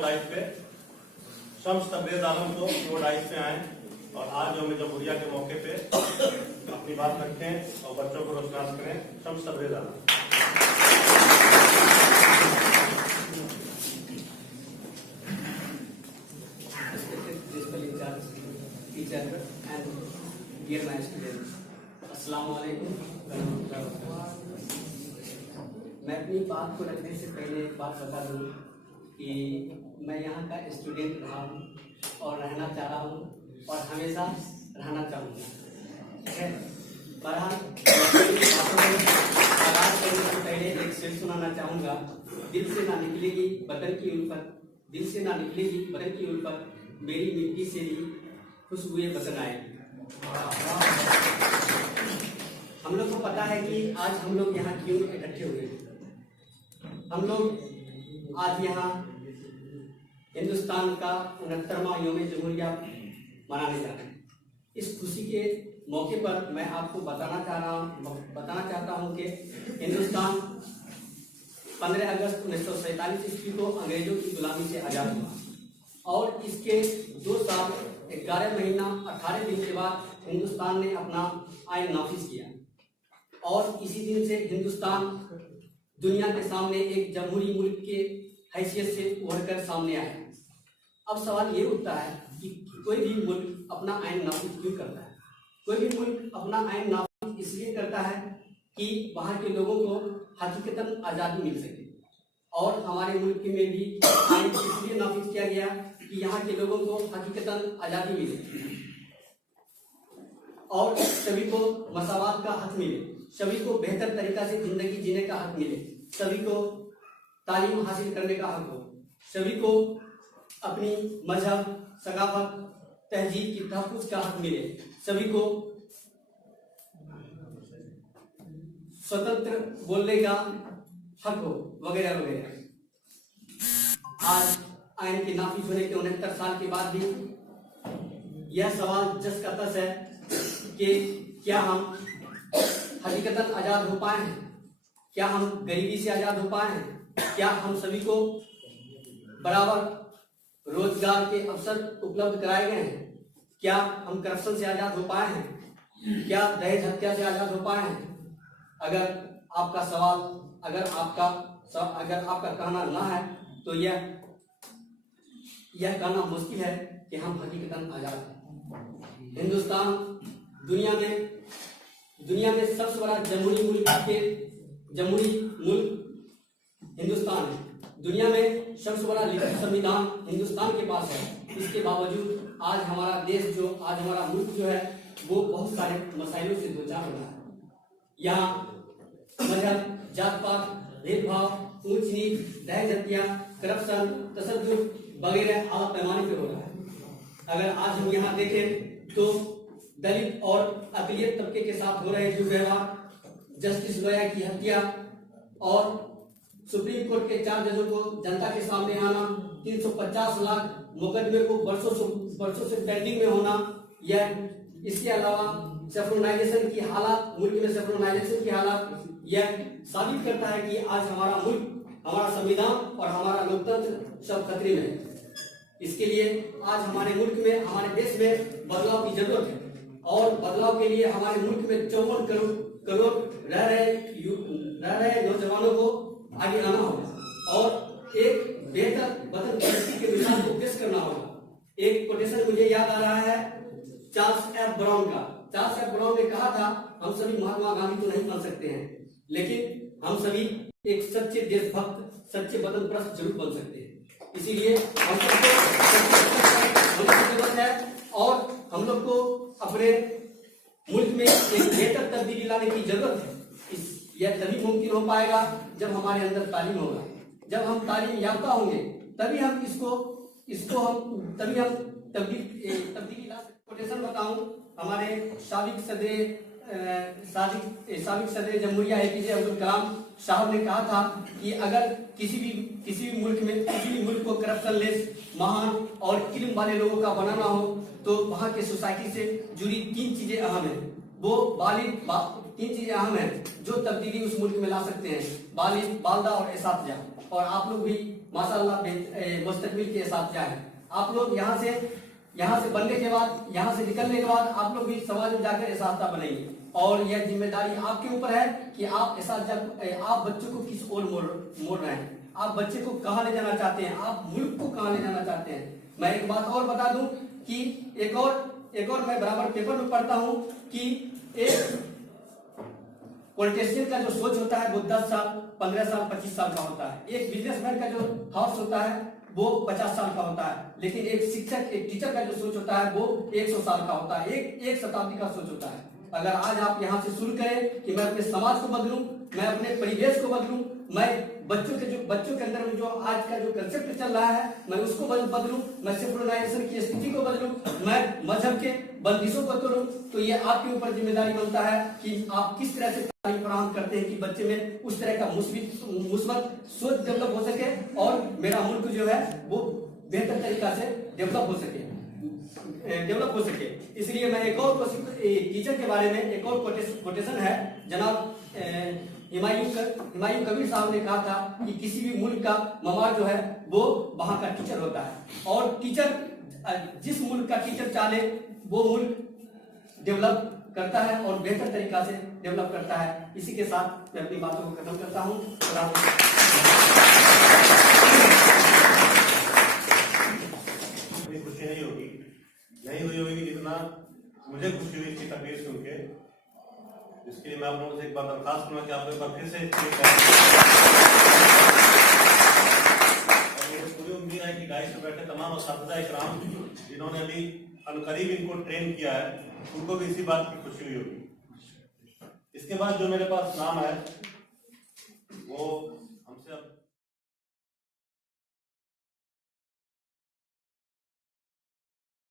Dice पे शम्स तबरेज आलम को वो डाइस पे आए और आज जो जमहूरिया के मौके पे अपनी बात रखें और बच्चों को रोशनास करें। शम्स तबरेज आलम। मैं अपनी बात को रखने से पहले एक बात बता दूं कि मैं यहाँ का स्टूडेंट रहा हूँ और रहना चाह रहा हूँ और हमेशा रहना चाहूँगा। बहरहाल आगाज करने से पहले एक शेर सुनाना चाहूँगा। दिल से ना निकलेगी बदन की उल्फत, दिल से ना निकलेगी बदन की उल्फत, मेरी मिट्टी से ही खुशबुए बदन आएगी। हम लोग को पता है कि आज हम लोग यहाँ क्यों इकट्ठे हुए। हम लोग आज यहाँ हिंदुस्तान का 69वां यौम जमहूरिया मनाने जा रहे हैं। इस खुशी के मौके पर मैं आपको बताना चाहता हूँ कि हिंदुस्तान 15 अगस्त 1947 ईस्वी को अंग्रेजों की गुलामी से आज़ाद हुआ और इसके 2 साल 11 महीना 18 दिन के बाद हिंदुस्तान ने अपना आइन नाफिज किया और इसी दिन से हिंदुस्तान दुनिया के सामने एक जमहूरी मुल्क के हैसियत से उभरकर सामने आया। अब सवाल ये उठता है कि कोई भी मुल्क अपना आइन नाफिज क्यों करता है। कोई भी मुल्क अपना आइन नाफिज इसलिए करता है कि वहाँ के लोगों को हकीकतन आज़ादी मिल सके और हमारे मुल्क में भी आइन इसलिए नाफिज किया गया कि यहाँ के लोगों को हकीकतन आज़ादी मिले और सभी को मसावात का हक मिले, सभी को बेहतर तरीका से जिंदगी जीने का हक मिले, सभी को तालीम हासिल करने का हक हो, सभी को अपनी मजहब, सकाफत, तहजीब की तहफ़्फ़ुज़ का हक मिले, सभी को स्वतंत्र बोलने का हक हो, वगैरह वगैरह। आज आइन के नाफिज होने के 69 साल के बाद भी यह सवाल जस का तस है कि क्या हम हकीकतन आज़ाद हो पाए हैं, क्या हम गरीबी से आज़ाद हो पाए हैं, क्या हम सभी को बराबर रोजगार के अवसर उपलब्ध कराए गए हैं, क्या हम करप्शन से आज़ाद हो पाए हैं, क्या दहेज हत्या से आज़ाद हो पाए हैं। अगर आपका सवाल अगर आपका कहना ना है तो यह कहना मुश्किल है कि हम हकीकतन आज़ाद हैं। हिंदुस्तान दुनिया में सबसे बड़ा जमहूरी मुल्क हिंदुस्तान है। दुनिया में सबसे बड़ा लिखित संविधान हिंदुस्तान के पास है। इसके बावजूद आज हमारा मुल्क जो है वो बहुत सारे मसाइलों से दो चार हो रहा है। यहाँ मजहब, जात पात, भेदभाव, ऊंच नीच, दहेज हत्या, करप्शन, तशद्दुद वगैरह आला पैमाने पर हो रहा है। अगर आज हम यहाँ देखें तो दलित और अक़लियत तबके के साथ हो रहे दुर्व्यवहार, जस्टिस लोया की हत्या और सुप्रीम कोर्ट के 4 जजों को जनता के सामने आना, 350 लाख मुकदमे को वर्षों से पेंडिंग में होना, इसके अलावा सेफ्रोनाइजेशन की हालात, मुल्क में सेफ्रोनाइजेशन की हालात, यह साबित करता है कि आज हमारा मुल्क, हमारा संविधान और हमारा लोकतंत्र सब खतरे में है। इसके लिए आज हमारे मुल्क में, हमारे देश में बदलाव की जरूरत है और बदलाव के लिए हमारे मुल्क में 54 करोड़ रह रहे नौजवानों को आगे आना होगा और एक बेहतर वतन परिस्थिति के मिसाल को पेश करना होगा। एक कोटेशन मुझे याद आ रहा है चार्ल्स एफ ब्राउन का। चार्ल्स एफ ब्राउन ने कहा था, हम सभी महात्मा गांधी तो नहीं बन सकते हैं, लेकिन हम सभी एक सच्चे देशभक्त, सच्चे वतन परस्त जरूर बन सकते हैं। इसीलिए हम सबको जरूरत है और हम लोग को अपने मुल्क में एक बेहतर तब्दीली लाने की जरूरत है। यह तभी मुमकिन हो पाएगा जब हमारे अंदर तालीम होगा। जब हम तालीम याफ्ता होंगे तभी हम तब्दीली ला सकते। कोटेशन बताऊं, हमारे साबिक सदर जमहूरिया APJ अब्दुल कलाम साहब ने कहा था कि अगर किसी भी मुल्क को करप्शन लेस, महान और इल्म वाले लोगों का बनाना हो तो वहाँ के सोसाइटी से जुड़ी 3 चीजें अहम है। वो तीन चीजें अहम हैं जो तब्दीली उस मुल्क में ला सकते हैं, बालदा और एसातिजा। और आप लोग भी माशाअल्लाह मुस्तकबिल के एसातिजा हैं। आप लोग यहाँ से बनने के बाद, यहाँ से निकलने के बाद आप लोग भी समाज में जाकर एसातिजा बनेंगे। और यह जिम्मेदारी आपके ऊपर है कि आप आप बच्चों को किस ओर मोड़ रहे हैं, आप बच्चे को कहाँ ले जाना चाहते हैं, आप मुल्क को कहाँ ले जाना चाहते हैं। मैं एक बात और बता दूं कि एक और मैं बराबर पेपर में पढ़ता हूं कि एक पॉलिटिशियन का जो सोच होता है वो 10 साल, 15 साल, 25 साल का होता है। एक बिजनेसमैन का जो हाउस होता है वो 50 साल का होता है। लेकिन एक शिक्षक, एक टीचर का जो सोच होता है वो 100 साल का होता है, एक शताब्दी का सोच होता है। अगर आज आप यहाँ से शुरू करें कि मैं अपने समाज को बदलूं, मैं अपने परिवेश को बदलूं, मैं बच्चों के अंदर में जो आज का जो कंसेप्ट चल रहा है मैं उसको बदलूं, मैं सेकुलराइजेशन की स्थिति को बदलूं, मैं मजहब के बंदिशों को तोड़ूं, तो ये आपके ऊपर जिम्मेदारी बनता है कि आप किस तरह से तालीम फराहम करते हैं कि बच्चे में उस तरह का मुस्बत सोच डेवलप हो सके और मेरा मुल्क जो है वो बेहतर तरीका से डेवलप हो सके। इसलिए मैं एक और टीचर के बारे में एक और कोटेशन है। जनाब हुमायूं कबीर साहब ने कहा था कि किसी भी मुल्क का ममार जो है वो वहां का टीचर होता है। और टीचर, जिस मुल्क का टीचर चाहे वो मुल्क डेवलप करता है और बेहतर तरीका से डेवलप करता है। इसी के साथ मैं अपनी बातों को खत्म करता हूँ। खुशी नहीं हुई होगी जितना मुझे खुशी हुई इसकी तकरीर सुन के, जिसके लिए मैं आप लोगों से एक बार दरखास्त करूंगा कि आप लोग एक बार फिर से और मुझे पूरी उम्मीद है कि डाइस पे बैठे तमाम असातिज़ा इकराम जिन्होंने अभी अनकरीब इनको ट्रेन किया है उनको भी इसी बात की खुशी हुई होगी। इसके बाद जो मेरे पास नाम है